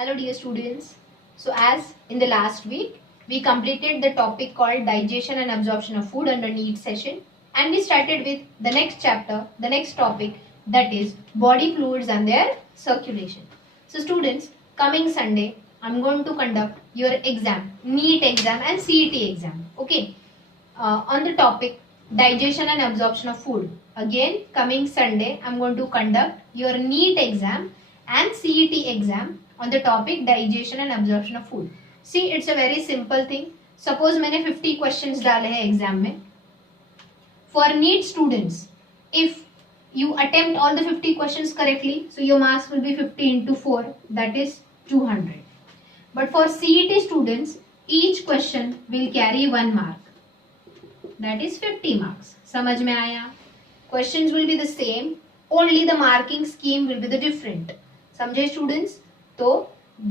Hello dear students. So as in the last week, we completed the topic called digestion and absorption of food under NEET session, and we started with the next chapter, the next topic, that is body fluids and their circulation. So students, coming Sunday, I'm going to conduct your exam, NEET exam and CET exam. Okay, on the topic digestion and absorption of food. Again, coming Sunday, I'm going to conduct your NEET exam and CET exam on the topic digestion and absorption of food. See, it's a very simple thing. Suppose मैंने 50 questions डाले हैं exam में. For NEET students, if you attempt all the 50 questions correctly, so your marks will be 50 into 4, that is 200. But for CET students, each question will carry 1 mark. That is 50 marks. समझ में आया? Questions will be the same, only the marking scheme will be the different. समझे students? तो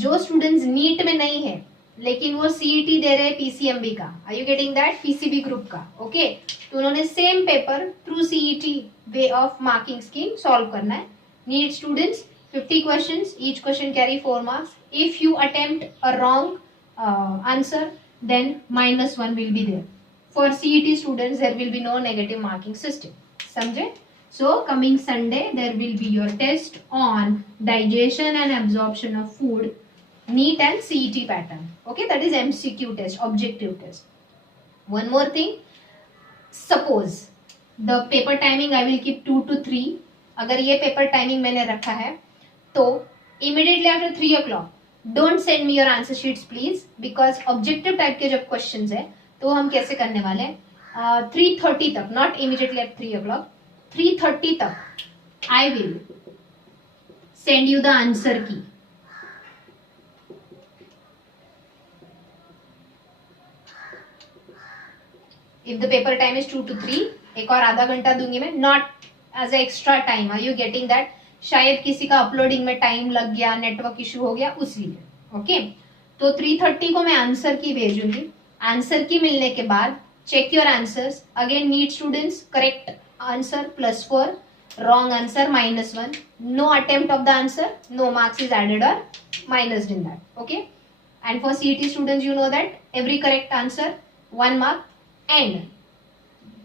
जो students NEET में नहीं है लेकिन वो CET दे रहे हैं PCMB का, are you getting that? PCB group का, okay? तो उन्होंने same paper through CET way of marking scheme solve करना है. NEET students 50 questions, each question carry 4 marks. If you attempt a wrong answer, then -1 will be there. For CET students, there will be no negative marking system. समझे? So coming Sunday, there will be your test on digestion and absorption of food, NEET and CET pattern. Okay, that is MCQ test, objective test. One more thing, suppose the paper timing I will keep 2 to 3. अगर ये paper timing मैंने रखा है, तो immediately after 3 o'clock, don't send me your answer sheets please, because objective type के जब questions है, तो हम कैसे करने वाले हैं? 3:30 तक, not immediately at 3 o'clock. 3:30 तक I will send you the answer key. If the paper time is 2 to 3, एक और आधा घंटा दूंगी मैं, not as a extra time. Are you getting that? शायद किसी का अपलोडिंग में टाइम लग गया, नेटवर्क इशू हो गया, उसलिए. ओके, तो 3:30 को मैं आंसर की भेजूंगी. आंसर की मिलने के बाद check your answers. Again NEET students, correct answer +4, wrong answer -1. No attempt of the answer, no marks is added or minused in that. Okay, and for CET students, you know that every correct answer 1 mark, and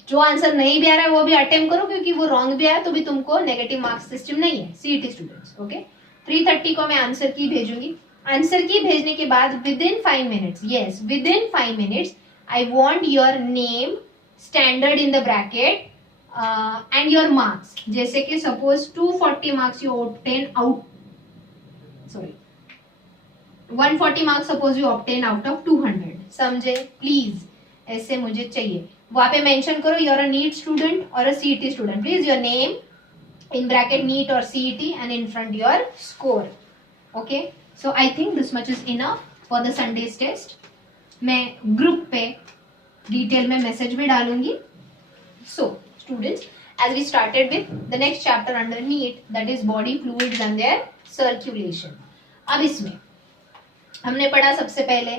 जो answer नहीं भी आ रहा है वो भी attempt करो, क्योंकि वो रॉन्ग भी आया तो भी तुमको नेगेटिव मार्क्स सिस्टम नहीं है CET स्टूडेंट्स. ओके, 3:30 को मैं आंसर की भेजूंगी. आंसर की भेजने के बाद within 5 minutes, yes, within 5 minutes, I want your name standard in the bracket and your marks. जैसे कि suppose 240 marks you obtain out, sorry, 140 marks suppose you obtain out of 200. समझे? प्लीज ऐसे मुझे चाहिए. वहां पे मेंशन करो you're a NEET student or a CET student. Please your name in bracket NEET or CET and in front your score. Okay, so I think this much is enough for the Sunday's test. मैं group पे detail में message भी डालूंगी. So students, as we started with the next chapter under NEET, that is body fluids and their circulation. अब इसमें हमने पढ़ा सबसे पहले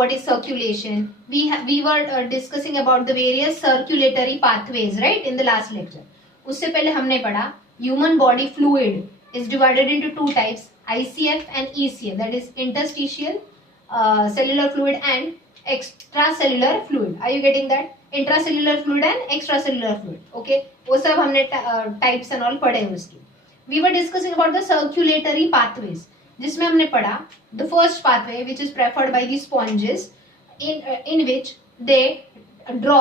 what is circulation. We were discussing about the various circulatory pathways, right, in the last lecture. उससे पहले हमने पढ़ा human body fluid is divided into 2 types, ICF and ECF, that is interstitial cellular fluid and extracellular fluid. Are you getting that? Intracellular fluid and extracellular fluid. Okay, वो सब हमने types and all पढ़े उसकी. We were discussing about the circulatory pathways, जिसमें हमने पढ़ा the first pathway which is preferred by the sponges, in which they draw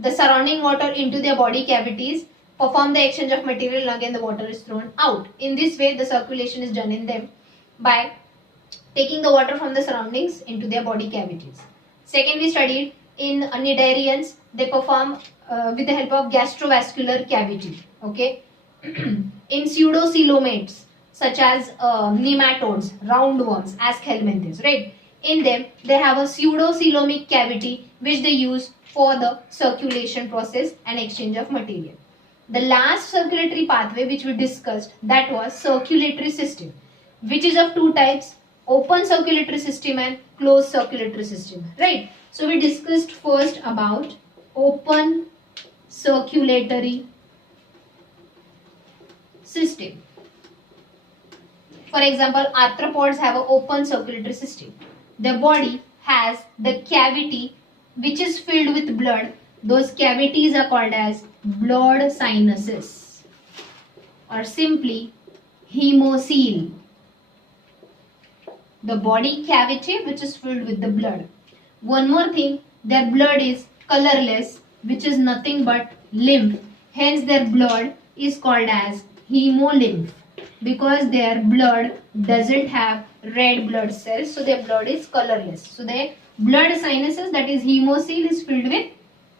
the surrounding water into their body cavities, perform the exchange of material, and again the water is thrown out. In this way the circulation is done in them by taking the water from the surroundings into their body cavities. Second, we studied in cnidarians, they perform with the help of gastrovascular cavity. Okay, in pseudocoelomates such as nematodes, roundworms, aschelminthes, right, in them they have a pseudocoelomic cavity which they use for the circulation process and exchange of material. The last circulatory pathway which we discussed, that was circulatory system, which is of 2 types, open circulatory system and closed circulatory system, right? So we discussed first about open circulatory system. For example, arthropods have an open circulatory system. Their body has the cavity which is filled with blood. Those cavities are called as blood sinuses or simply hemocoel. The body cavity which is filled with the blood. One more thing, their blood is colorless, which is nothing but lymph. Hence their blood is called as hemolymph because their blood doesn't have red blood cells, so their blood is colorless. So their blood sinuses, that is hemocoel, is filled with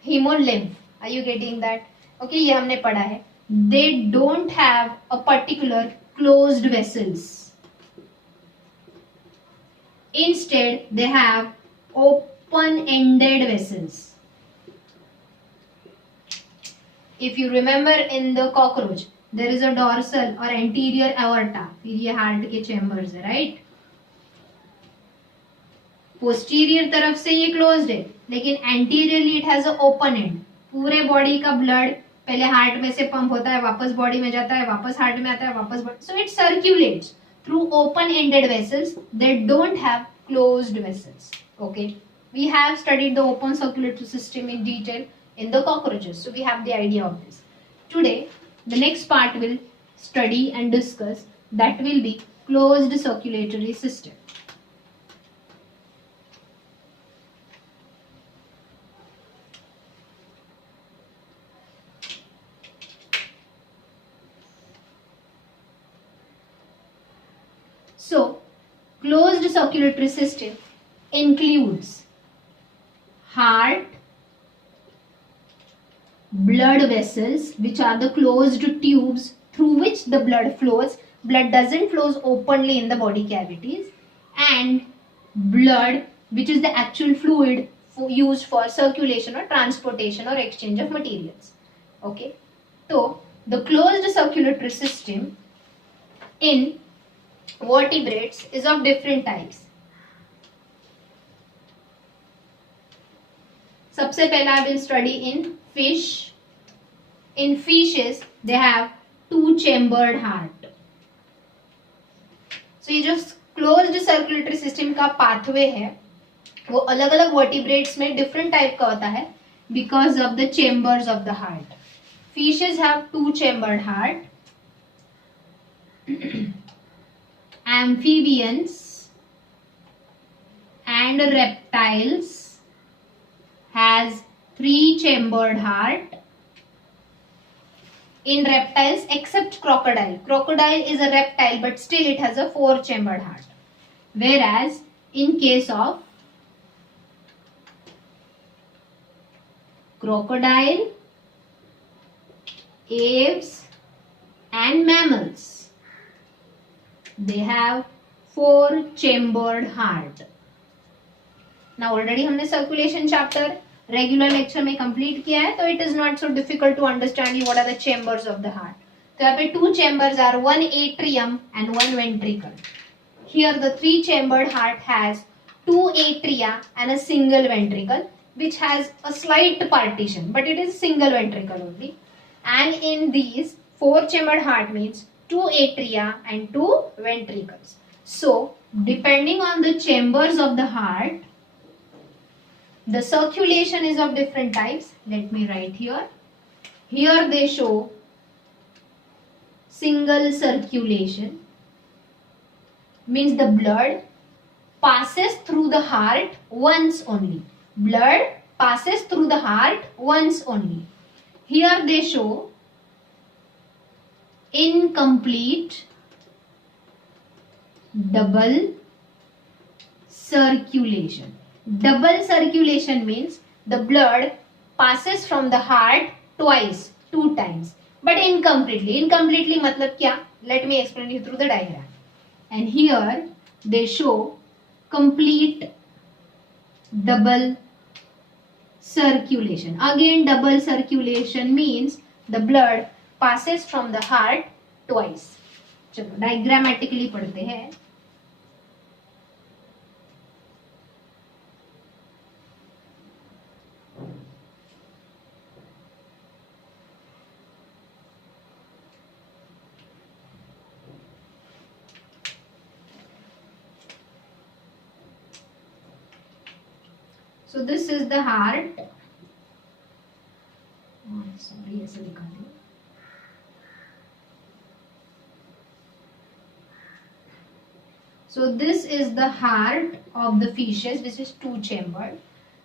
hemolymph. Are you getting that? Okay, ये हमने पढ़ा है. They don't have a particular closed vessels. Instead, they have open-ended vessels. If you remember in the cockroach, there is a dorsal or anterior aorta. फिर ये heart के chambers है, right? Posterior तरफ से ये क्लोज्ड है, लेकिन anteriorly it has a open and. पूरे बॉडी का ब्लड पहले हार्ट में से पंप होता है, वापस बॉडी में जाता है, वापस हार्ट में आता है, वापस body. So it circulates through open-ended vessels. They don't have closed vessels. Okay, we have studied the open circulatory system in detail in the cockroaches, so we have the idea of this. Today, the next part will study and discuss, that will be closed circulatory system. So, closed circulatory system includes heart, blood vessels, which are the closed tubes through which the blood flows. Blood doesn't flow openly in the body cavities, and blood, which is the actual fluid used for circulation or transportation or exchange of materials. Okay, so the closed circulatory system in vertebrates is of different types. सबसे पहला I will study in fish. In fishes, they have two-chambered heart. So ये जो closed circulatory system का pathway है, वो अलग-अलग vertebrates में different type का होता है because of the chambers of the heart. Fishes have two-chambered heart. Amphibians and reptiles has three-chambered heart. In reptiles, except crocodile. Crocodile is a reptile, but still it has a four-chambered heart. Whereas in case of crocodile, aves and mammals, they have four-chambered heart. Now already हमने circulation chapter regular lecture में complete किया है, तो it is not so difficult to understand what are the chambers of the heart. तो यहाँ पे two chambers are one atrium and one ventricle. Here the three-chambered heart has two atria and a single ventricle, which has a slight partition, but it is single ventricle only. And in these, four-chambered heart means two atria and two ventricles. So, depending on the chambers of the heart, the circulation is of different types. Let me write here. Here they show single circulation, means the blood passes through the heart once only. Blood passes through the heart once only. Here they show incomplete double circulation. Double circulation means the blood passes from the heart twice, two times, but incompletely. Incompletely matlab kya? Let me explain you through the diagram. And here they show complete double circulation. Again, double circulation means the blood passes from the heart twice. चलो diagrammatically पढ़ते हैं. So this is the heart. Sorry, ऐसे लिखा दिया. So this is the heart of the fishes. This is two-chambered.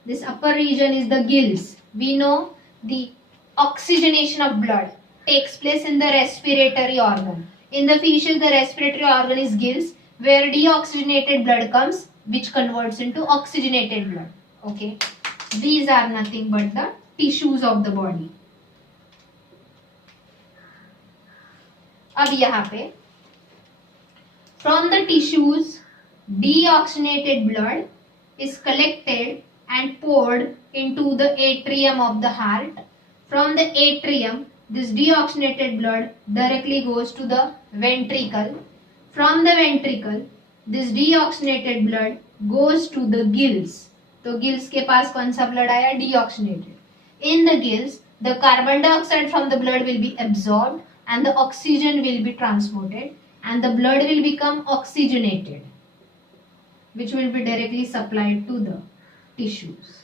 This upper region is the gills. We know the oxygenation of blood takes place in the respiratory organ. In the fishes, the respiratory organ is gills, where deoxygenated blood comes, which converts into oxygenated blood. Okay. These are nothing but the tissues of the body. अब यहाँ पे from the tissues, deoxygenated blood is collected and poured into the atrium of the heart. From the atrium, this deoxygenated blood directly goes to the ventricle. From the ventricle, this deoxygenated blood goes to the gills. तो gills के पास कौन सा blood आया? Deoxygenated. In the gills, the carbon dioxide from the blood will be absorbed and the oxygen will be transported and the blood will become oxygenated, which will be directly supplied to the tissues.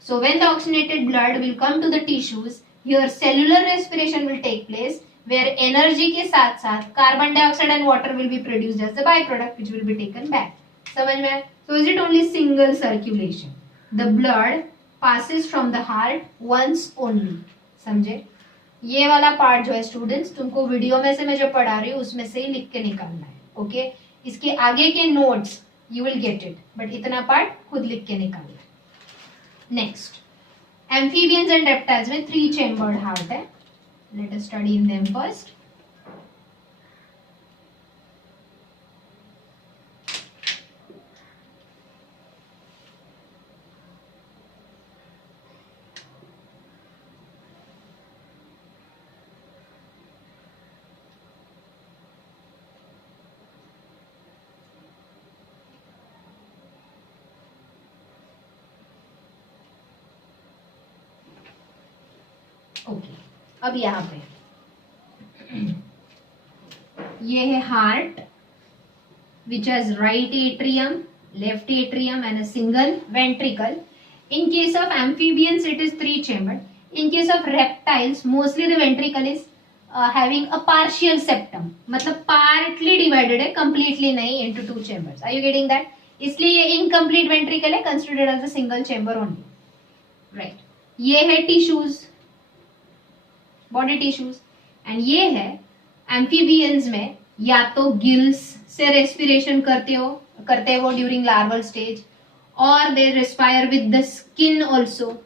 So when the oxygenated blood will come to the tissues, here cellular respiration will take place, where energy के साथ साथ carbon dioxide and water will be produced as the byproduct, which will be taken back. समझ में? So is it only single circulation? The blood passes from the heart once only. समझे? ये वाला part जो है स्टूडेंट्स, तुमको video में से मैं जो पढ़ा रही हूँ उसमें से ही लिख के निकालना है. ओके. इसके आगे के notes you will get it, but इतना पार्ट खुद लिख के निकालना है. नेक्स्ट, एम्फीबियंस एंड रेप्टाइल्स में 3 चेम्बर्ड हार्ट है. Let us study in them first. Okay. अब यहाँ पे ये है heart which has right atrium, left atrium and a single ventricle. In case of amphibians, it is 3 chambered. In case of reptiles, mostly the ventricle is having a partial septum. मतलब partly divided है, completely नहीं into 2 chambers. Are you getting that? इसलिए ये incomplete ventricle है, considered as a single chamber only. Right. ये है tissues, body tissues, and ये है amphibians में या तो gills से respiration करते हो during larval stage, or they respire with the skin also,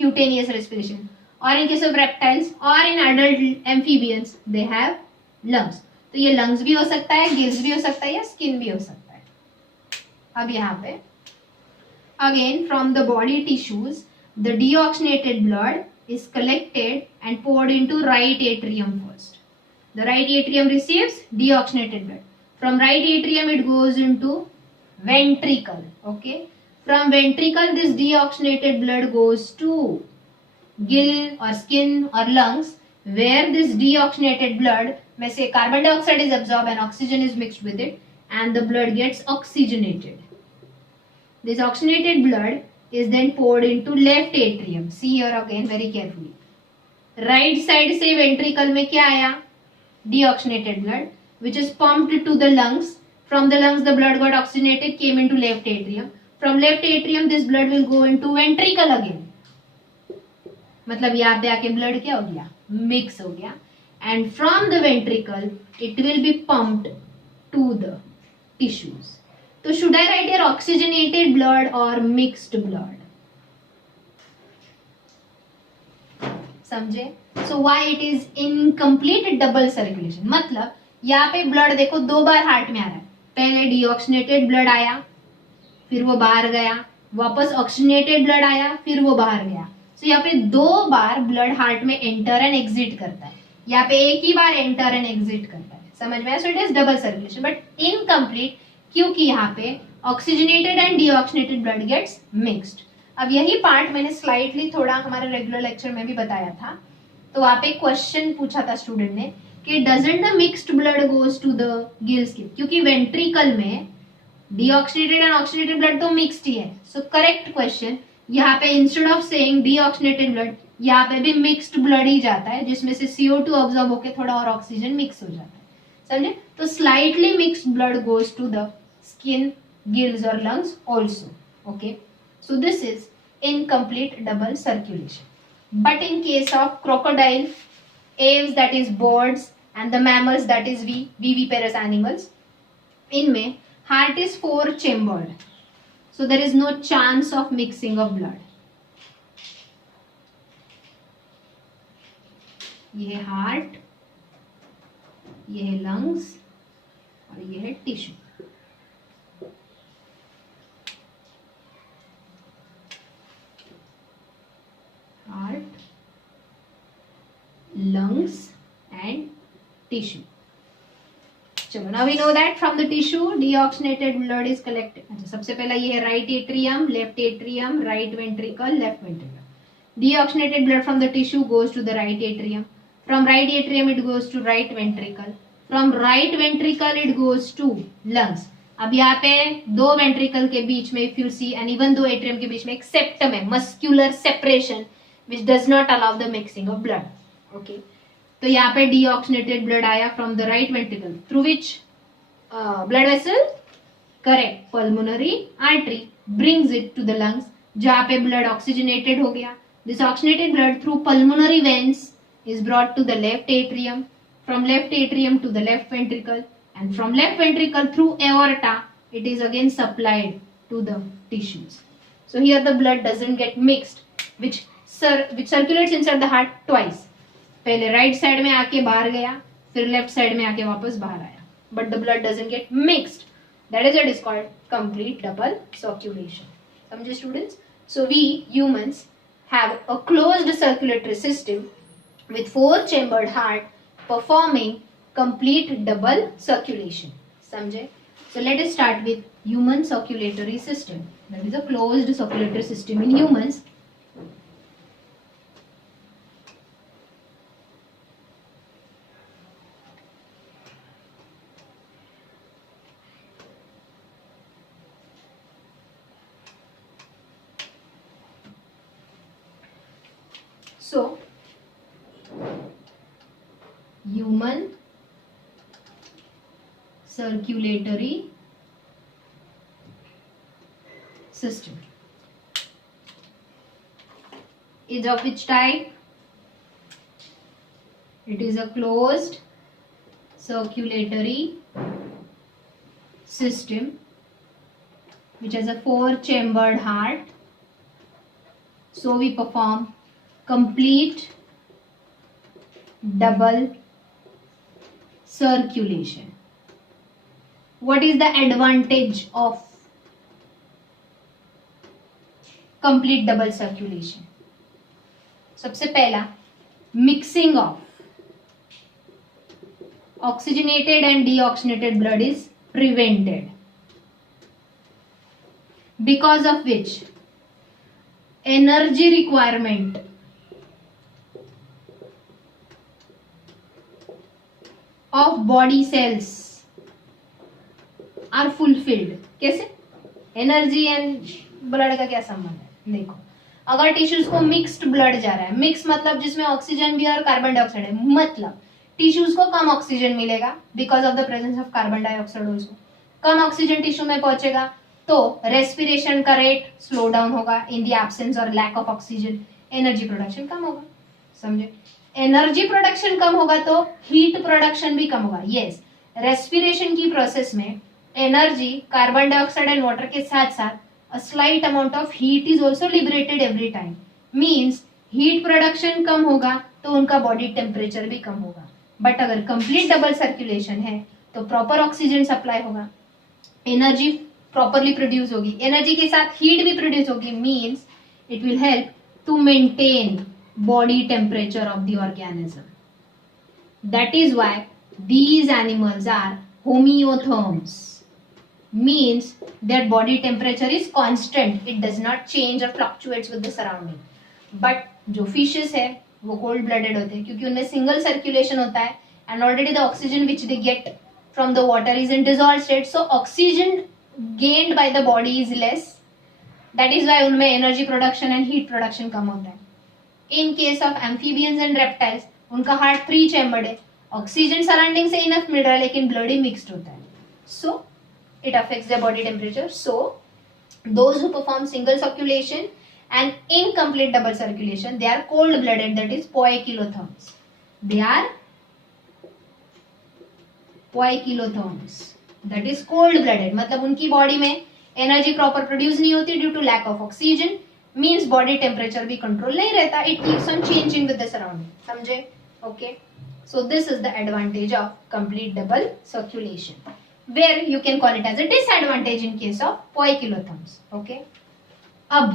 cutaneous respiration, or in case of reptiles or in adult amphibians they have lungs. तो ये lungs भी हो सकता है, gills भी हो सकता है या skin भी हो सकता है. अब यहाँ पे again from the body tissues the deoxygenated blood is collected and poured into right atrium first. The right atrium receives deoxygenated blood. From right atrium it goes into ventricle. Okay. From ventricle this deoxygenated blood goes to gill or skin or lungs, where this deoxygenated blood में से carbon dioxide is absorbed and oxygen is mixed with it and the blood gets oxygenated. This oxygenated blood is then poured into left atrium. See here again very carefully. Right side से ventricle में क्या आया? Deoxygenated blood, which is pumped to the lungs. From the lungs the blood got oxygenated, came into left atrium. From left atrium this blood will go into ventricle again. मतलब यहाँ पे आके blood क्या हो गया? Mix हो गया. And from the ventricle it will be pumped to the tissues. So should I write here oxygenated blood or mixed blood? समझे? So why it is incomplete double circulation? मतलब यहाँ पे blood देखो 2 बार हार्ट में आ रहा है. पहले deoxygenated blood आया, फिर वो बाहर गया, वापस ऑक्सीजनेटेड ब्लड आया, फिर वो बाहर गया. So यहाँ पे 2 बार ब्लड हार्ट में एंटर एंड एग्जिट करता है. यहाँ पे एक ही बार एंटर एंड एग्जिट करता है. समझ में? So it is double circulation but incomplete, क्योंकि यहाँ पे oxygenated and deoxygenated blood gets mixed. अब यही पार्ट मैंने स्लाइटली थोड़ा हमारे रेगुलर लेक्चर में भी बताया था. तो वहाँ पे क्वेश्चन पूछा था स्टूडेंट ने कि doesn't the mixed blood goes to the gills, क्योंकि वेंट्रिकल में डीऑक्सीनेटेड एंड ऑक्सीनेटेड ब्लड तो मिक्स्ड ही है. सो करेक्ट क्वेश्चन, यहाँ पे instead of saying deoxygenated blood, यहाँ पे भी मिक्स्ड ब्लड ही जाता है, जिसमें से CO2 ऑब्जॉर्ब होके थोड़ा और ऑक्सीजन मिक्स हो जाता है. समझे? तो slightly mixed blood goes to the skin, gills और lungs also. Okay, so this is incomplete double circulation. But in case of crocodile, aves that is birds and the mammals that is viviparous animals, इनमें heart is 4 chambered, so there is no chance of mixing of blood. ये है heart, ये है lungs और ये है tissue. Heart, lungs and tissue. चलो, now we know that from the tissue deoxygenated blood is collected. अच्छा, सबसे पहला ये है right atrium, left atrium, right ventricle, left ventricle. Deoxygenated blood from the tissue goes to the right atrium. From right atrium it goes to right ventricle. From right ventricle it goes to lungs. अब यहाँ पे दो ventricle के बीच में if you see and even दो atrium के बीच में एक septum है, muscular separation which does not allow the mixing of blood. Okay, तो यहाँ पे deoxygenated blood आया from the right ventricle through which blood vessel, correct, pulmonary artery brings it to the lungs, जहाँ पे blood oxygenated हो गया. This oxygenated blood through pulmonary veins is brought to the left atrium, from left atrium to the left ventricle, and from left ventricle through aorta it is again supplied to the tissues. So here the blood doesn't get mixed, which circulates inside the heart twice. पहले right side में आके बाहर गया, फिर left side में आके वापस बाहर आया, but the blood doesn't get mixed. That is what is called complete double circulation. समझे students? So we humans have a closed circulatory system with 4 chambered heart performing complete double circulation. समझे? So let us start with human circulatory system. That is a closed circulatory system in humans. So, human circulatory system is of which type? It is a closed circulatory system which has a 4-chambered heart. So we perform complete double circulation. What is the advantage of complete double circulation? सबसे पहला, mixing of oxygenated and deoxygenated blood is prevented, because of which energy requirement of body cells are fulfilled. कैसे? Energy and blood का क्या संबंध है? देखो, अगर tissues को मिक्स्ड ब्लड जा रहा है, मिक्स मतलब जिसमें ऑक्सीजन भी और कार्बन डाइऑक्साइड है, मतलब टिश्यूज को कम ऑक्सीजन मिलेगा because of the presence of carbon dioxide also. कम ऑक्सीजन टिश्यू में पहुंचेगा तो रेस्पिरेशन का रेट स्लो डाउन होगा इन द एब्सेंस और lack of oxygen. Energy production कम होगा. समझे? एनर्जी प्रोडक्शन कम होगा तो हीट प्रोडक्शन भी कम होगा. यस, रेस्पिरेशन की प्रोसेस में energy, carbon dioxide and water के साथ साथ a slight amount of heat is also liberated every time. Means heat production कम होगा तो उनका बॉडी टेम्परेचर भी कम होगा. बट अगर कंप्लीट डबल सर्कुलेशन है तो प्रॉपर ऑक्सीजन सप्लाई होगा, एनर्जी प्रॉपरली प्रोड्यूस होगी, एनर्जी के साथ हीट भी प्रोड्यूस होगी. Means it will help to maintain body temperature of the organism. That is why these animals are homeotherms. Means their body temperature is constant. It does not change or fluctuates with the surrounding. But जो fishes है वो cold blooded होते हैं क्योंकि उनमें single circulation होता है and already the oxygen which they get from the water is in dissolved state. So oxygen gained by the body is less. That is why उनमें energy production and heat production कम होता है. In case of amphibians and reptiles, उनका heart 3 chambered है, oxygen surrounding से enough मिल रहा है लेकिन blood ही mixed होता है. So it affects the body temperature. So those who perform single circulation and incomplete double circulation, they are cold blooded, that is poikilotherms. They are poikilotherms, that is cold blooded. मतलब उनकी body में energy proper produce नहीं होती due to lack of oxygen. Means body temperature भी control नहीं रहता. It keeps on changing with the surrounding. समझे? Okay. So this is the advantage of complete double circulation, where you can call it as a disadvantage in case of poikilotherms. Okay. अब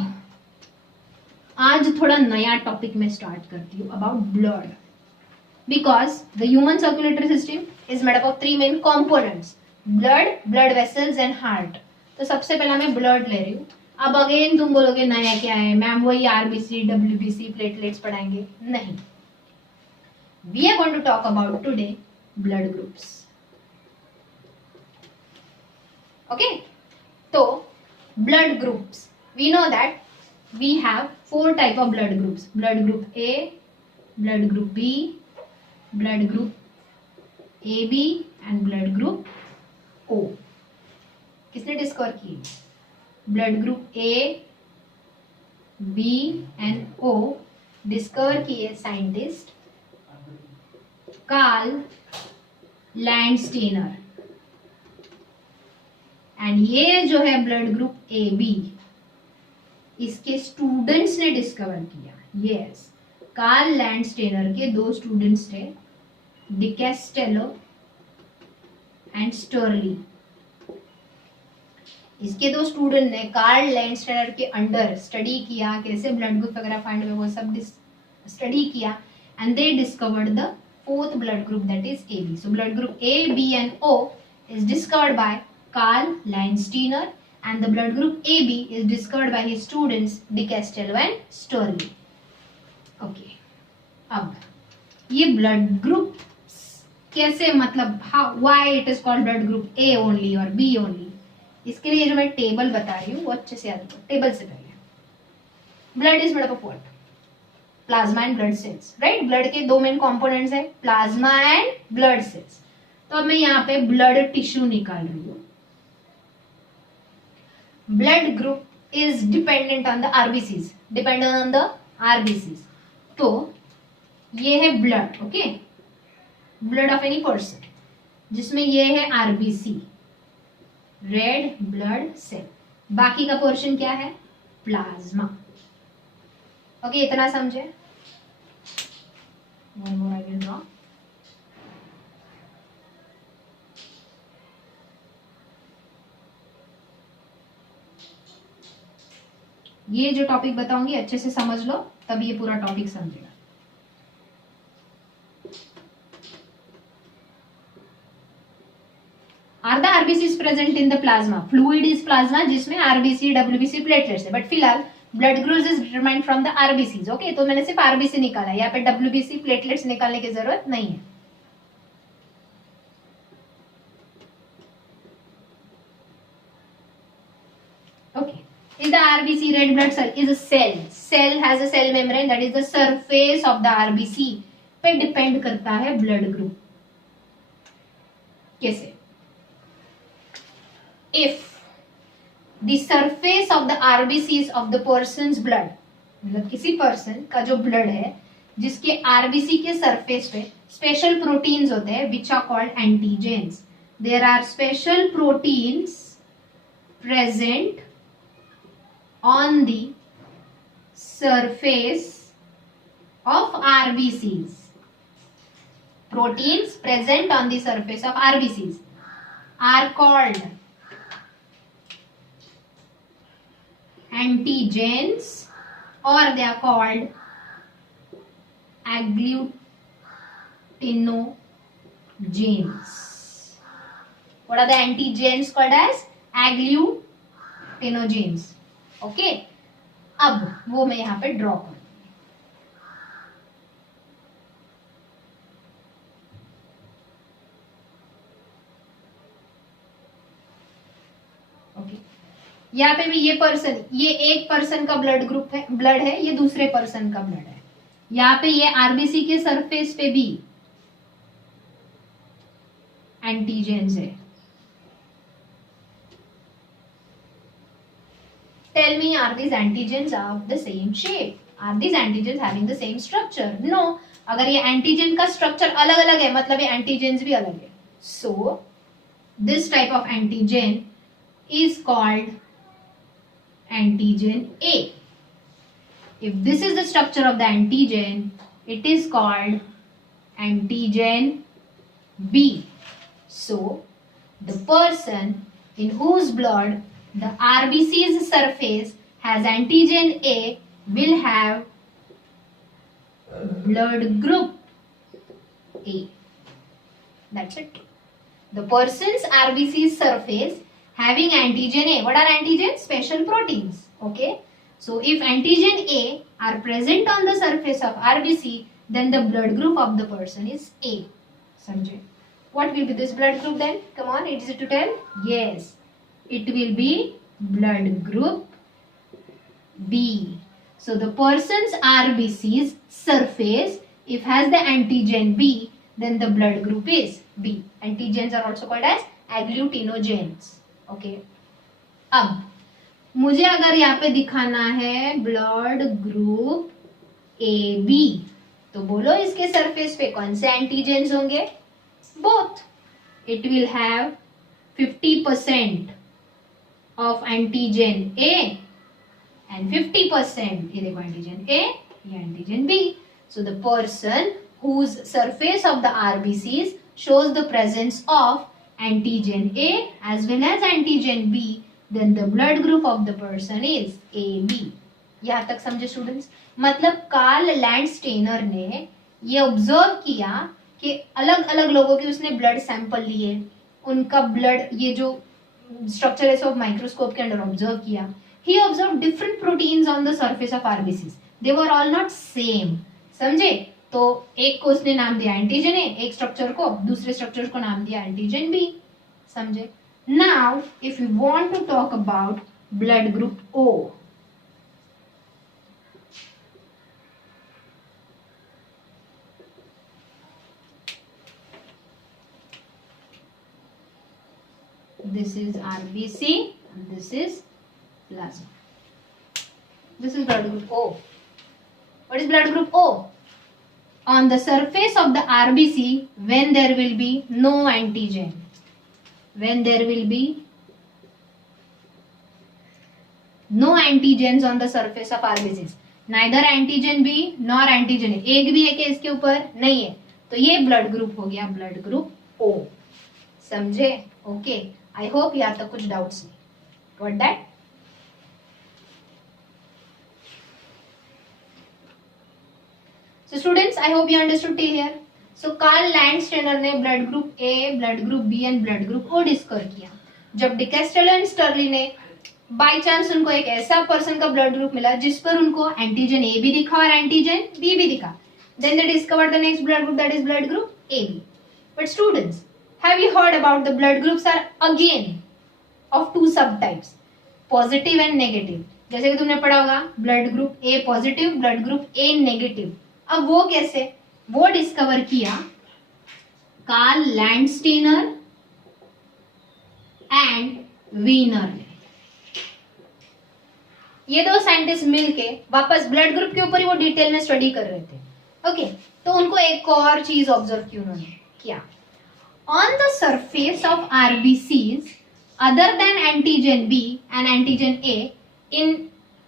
आज थोड़ा नया topic में start करती हूँ about blood, because the human circulatory system is made up of 3 main components, blood, blood vessels and heart. तो सबसे पहला मैं ब्लड ले रही हूँ. अब अगेन तुम बोलोगे नया क्या है मैम, वही आरबीसी, डब्ल्यूबीसी, प्लेटलेट्स पढ़ाएंगे? नहीं. We are going to talk about today blood groups. Okay, so blood groups, we know that we have 4 type of blood groups: blood group A, blood group B, blood group AB and blood group O. किसने discover की? Blood group A, B and O discover किए scientist Karl Landsteiner. And ये जो है blood group A B, इसके students ने discover किया. Yes, Karl Landsteiner के 2 स्टूडेंट्स थे, डिकेस्टेलो एंड स्टर्ली. इसके 2 स्टूडेंट ने कार्ल लैंडस्टेनर के अंडर स्टडी किया, कैसे ब्लड ग्रुप वगैरह फाइंड हुए, वो सब स्टडी किया. And they discovered the 4th blood group, that is A B. So blood group A, B and O is discovered by Carl Landsteiner, and the blood group AB is discovered by his students De Castello and Sturley. Okay. अब ये blood group कैसे, मतलब why it is called blood group A only or B only, इसके लिए जो मैं table बता रही हूँ वो अच्छे से याद रखो. टेबल से पहले blood is made up of what? Plasma and blood cells, right? blood के 2 मेन components है, plasma and blood cells. तो अब मैं यहाँ पे blood tissue निकाल रही हूँ. Blood group is dependent on the RBCs, dependent on the RBCs. तो ये है blood, okay? blood of any person, जिसमें ये है RBC, red blood cell. बाकी का पोर्शन क्या है? प्लाज्मा. ओके, इतना समझे? One more I will draw. ये जो टॉपिक बताऊंगी अच्छे से समझ लो, तब ये पूरा टॉपिक समझेगा. Are the RBC present in the plasma? Fluid is plasma, जिसमें आरबीसी, डब्ल्यूबीसी, प्लेटलेट्स है. बट फिलहाल blood groups is determined from the RBC. Okay, तो मैंने सिर्फ आरबीसी निकाला, यहाँ पे डब्ल्यूबीसी, प्लेटलेट्स निकालने की जरूरत नहीं है. Is the RBC red blood cell is a cell. Cell has a cell membrane, that is the surface of the RBC पे डिपेंड करता है ब्लड ग्रुप. कैसे? If the surface of the RBCs of the person's blood, मतलब किसी person का जो blood है जिसके आरबीसी के सरफेस पे स्पेशल प्रोटीन्स होते हैं which are called antigens. There are special proteins present on the surface of RBCs. Proteins present on the surface of RBCs are called antigens, or they are called agglutinogens. What are the antigens called as? Agglutinogens. Okay, अब वो मैं यहाँ पे draw करूँ. यहाँ पे भी ये पर्सन, ये एक पर्सन का ब्लड ग्रुप है, ब्लड है, ये दूसरे पर्सन का ब्लड है। यहाँ पे ये आरबीसी के सरफेस पे भी एंटीजेंस है। Tell me, are these antigens of the same shape? Are these antigens having the same structure? No. अगर ये एंटीजन का स्ट्रक्चर अलग अलग है मतलब ये एंटीजेंस भी अलग है। So this type of antigen is called antigen A. If this is the structure of the antigen, it is called antigen B. So the person in whose blood the RBC's surface has antigen A will have blood group A. That's it. The person's RBC's surface having antigen A. What are antigens? Special proteins. Okay. So if antigen A are present on the surface of RBC, then the blood group of the person is A. Samjhe? What will be this blood group then? Come on, easy to tell. Yes. It will be blood group B. So the person's RBC's surface, if has the antigen B, then the blood group is B. Antigens are also called as agglutinogens. Okay. अब मुझे अगर यहाँ पे दिखाना है blood group A B, तो बोलो इसके सरफेस पे कौन से एंटीजेंस होंगे? Both. It will have 50% of antigen A and 50% ये देखो antigen A, ये antigen B. So the person whose surface of the RBCs shows the presence of antigen A as well as antigen B, then the blood group of the person is AB. यहाँ तक समझे students? मतलब Karl Landsteiner ने ये observe किया कि अलग अलग लोगों के उसने ब्लड सैंपल लिए, उनका ब्लड ये जो स्ट्रक्चर है सब माइक्रोस्कोप के अंडर ऑब्जर्व किया. He observe different proteins on the surface of RBCs. They were all not same. समझे? तो एक को उसने नाम दिया एंटीजन ए, एक स्ट्रक्चर को, दूसरे स्ट्रक्चर को नाम दिया एंटीजन बी. समझे? Now if you want to talk about blood group O, this is RBC and this is plasma. This is blood group O. What is blood group O? On the surface of the RBC, when there will be no antigen, when there will be no antigens on the surface of RBCs, neither antigen B nor antigen A. एक भी है कि इसके ऊपर नहीं है, तो ये ब्लड ग्रुप हो गया ब्लड ग्रुप O. समझे? ओके. आई होप यहाँ तक कुछ डाउट्स नहीं. Got that? So students, I hope you understood till here. So Karl Landsteiner ने blood group A, blood group B and blood group O discover किया. जब डिकेस्टेलो and स्टर्ली ने by chance उनको एक ऐसा पर्सन का ब्लड ग्रुप मिला जिस पर उनको एंटीजन ए भी दिखा और एंटीजन बी भी दिखा, then they discovered the next blood group, that is blood group A B. But students, have you heard about the blood groups are again of two subtypes, positive and negative. जैसे कि तुमने पढ़ा होगा blood group ए positive, blood group ए negative. अब वो कैसे? वो discover किया कार्ल लैंडस्टेनर एंड वीनर ने. ये दो साइंटिस्ट मिलके वापस ब्लड ग्रुप के ऊपर ही वो डिटेल में स्टडी कर रहे थे. ओके. तो उनको एक और चीज ऑब्जर्व की उन्होंने. क्या? On the surface of RBCs, other than antigen B and antigen A, in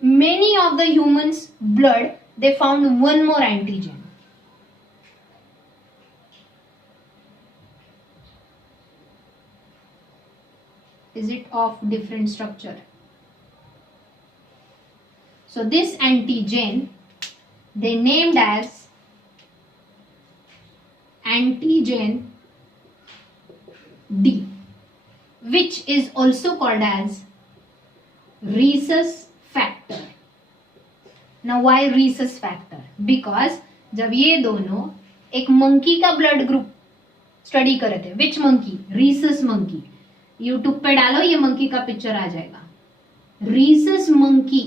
many of the humans' blood, they found one more antigen. Is it of different structure? So this antigen they named as antigen D, which is also called as rhesus factor. Now why rhesus factor? Because जब ये दोनों एक monkey का blood group study कर रहे थे. विच monkey? rhesus monkey. YouTube पे डालो, ये मंकी का पिक्चर आ जाएगा. रीसस मंकी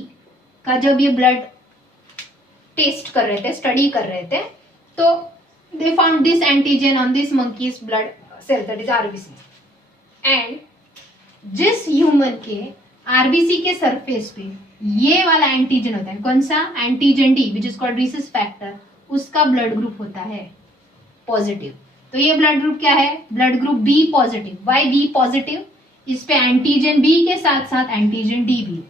का जब ये ब्लड टेस्ट कर रहे थे, स्टडी कर रहे थे, तो they found this antigen on this monkeys blood cell, that is RBC. And जिस ह्यूमन के आरबीसी के सरफेस पे ये वाला एंटीजन होता है, कौन सा, antigen D which is called rhesus factor, उसका ब्लड ग्रुप होता है पॉजिटिव। तो ये ब्लड ग्रुप क्या है, blood group B positive. Why B positive, इस पे एंटीजन बी के साथ साथ एंटीजन डी भी।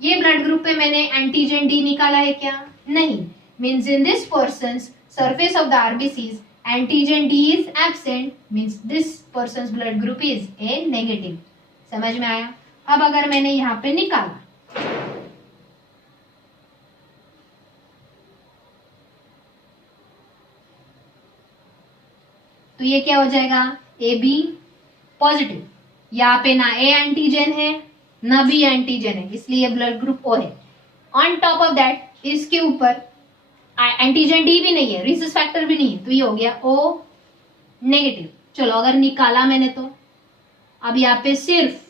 ये ब्लड ग्रुप पे मैंने एंटीजन डी निकाला है क्या, नहीं, means in this person surface of the RBCs antigen D is absent, means this person blood group is a negative. समझ में आया। अब अगर मैंने यहां पे निकाला, तो ये क्या हो जाएगा, ए बी पॉजिटिव। यहाँ पे ना ए एंटीजन है ना बी एंटीजन है, इसलिए ब्लड ग्रुप ओ है। ऑन टॉप ऑफ दैट इसके ऊपर एंटीजन डी भी नहीं है, रीसस फैक्टर भी नहीं है, तो ये हो गया ओ नेगेटिव। चलो अगर निकाला मैंने तो अब यहाँ पे सिर्फ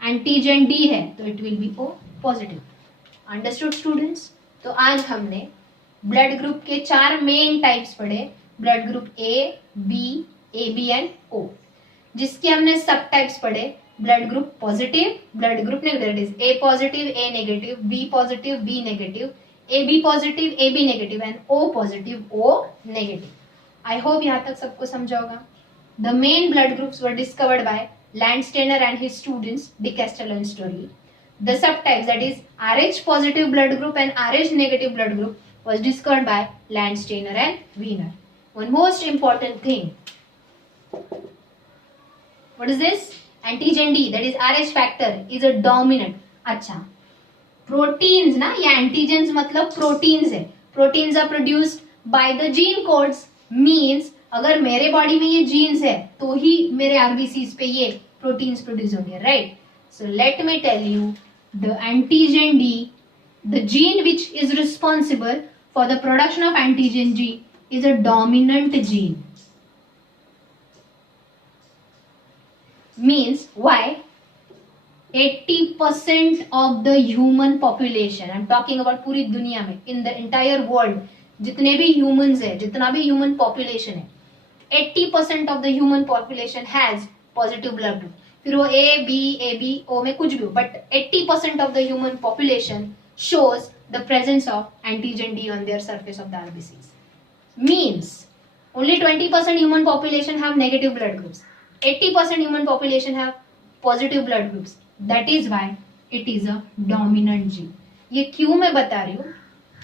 एंटीजन डी है, तो it will be O positive. Understood students. तो आज हमने ब्लड ग्रुप के 4 मेन टाइप्स पढ़े, blood group A B and O, जिसके हमने सब टाइप्स पढ़े, blood group positive, blood group negative, A positive A negative, B positive B negative, A B positive A B negative and O positive O negative. I hope यहाँ तक सबको समझा होगा। The main blood groups were discovered by Landsteiner and his students De Castello and Sturli. The subtypes, that is Rh positive blood group and Rh negative blood group, was discovered by Landsteiner and Wiener. One most important thing, what is this? Antigen D, that is Rh factor, is a dominant. अच्छा, proteins ना, ये antigens मतलब proteins है। Proteins are produced by the gene codes, means अगर मेरे body में ये jeans है तो ही मेरे आरबीसीज पे ये प्रोटीन्स प्रोड्यूस होंगे, right? So let me tell you, the antigen D, the gene which is responsible for the production of antigen G, is a dominant gene. Means why? 80% of the human population, I'm talking about पूरी दुनिया में, in the entire world, जितने भी humans है, जितना भी human population है, 80% of the human population has positive blood group. फिर वो ए बी ओ में कुछ भी हो, but 80% of the human population shows the presence of antigen D on their surface of the RBCs. Means only 20% human population have negative blood groups, 80% human population have positive blood groups. That is why it is a dominant gene. ये क्यों मैं बता रही हूँ,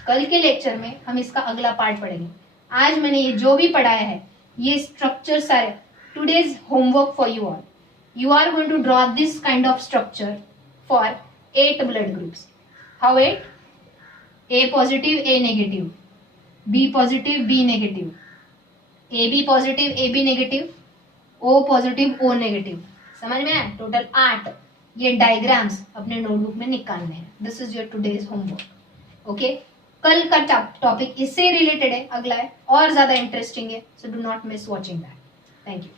कल के lecture में हम इसका अगला पार्ट पढ़ेंगे। आज मैंने ये जो भी पढ़ाया है, ये स्ट्रक्चर सारे, today's homework for you all, you are going to draw this kind of structure for 8 blood groups. How 8? A positive A negative, B positive B negative, AB positive AB negative, O positive O negative. समझ में आया? Total 8 ये diagrams अपने notebook में निकालने हैं। This is your today's homework. Okay, कल का टॉपिक इससे रिलेटेड है, अगला है और ज्यादा इंटरेस्टिंग है, so do not miss watching that. Thank you.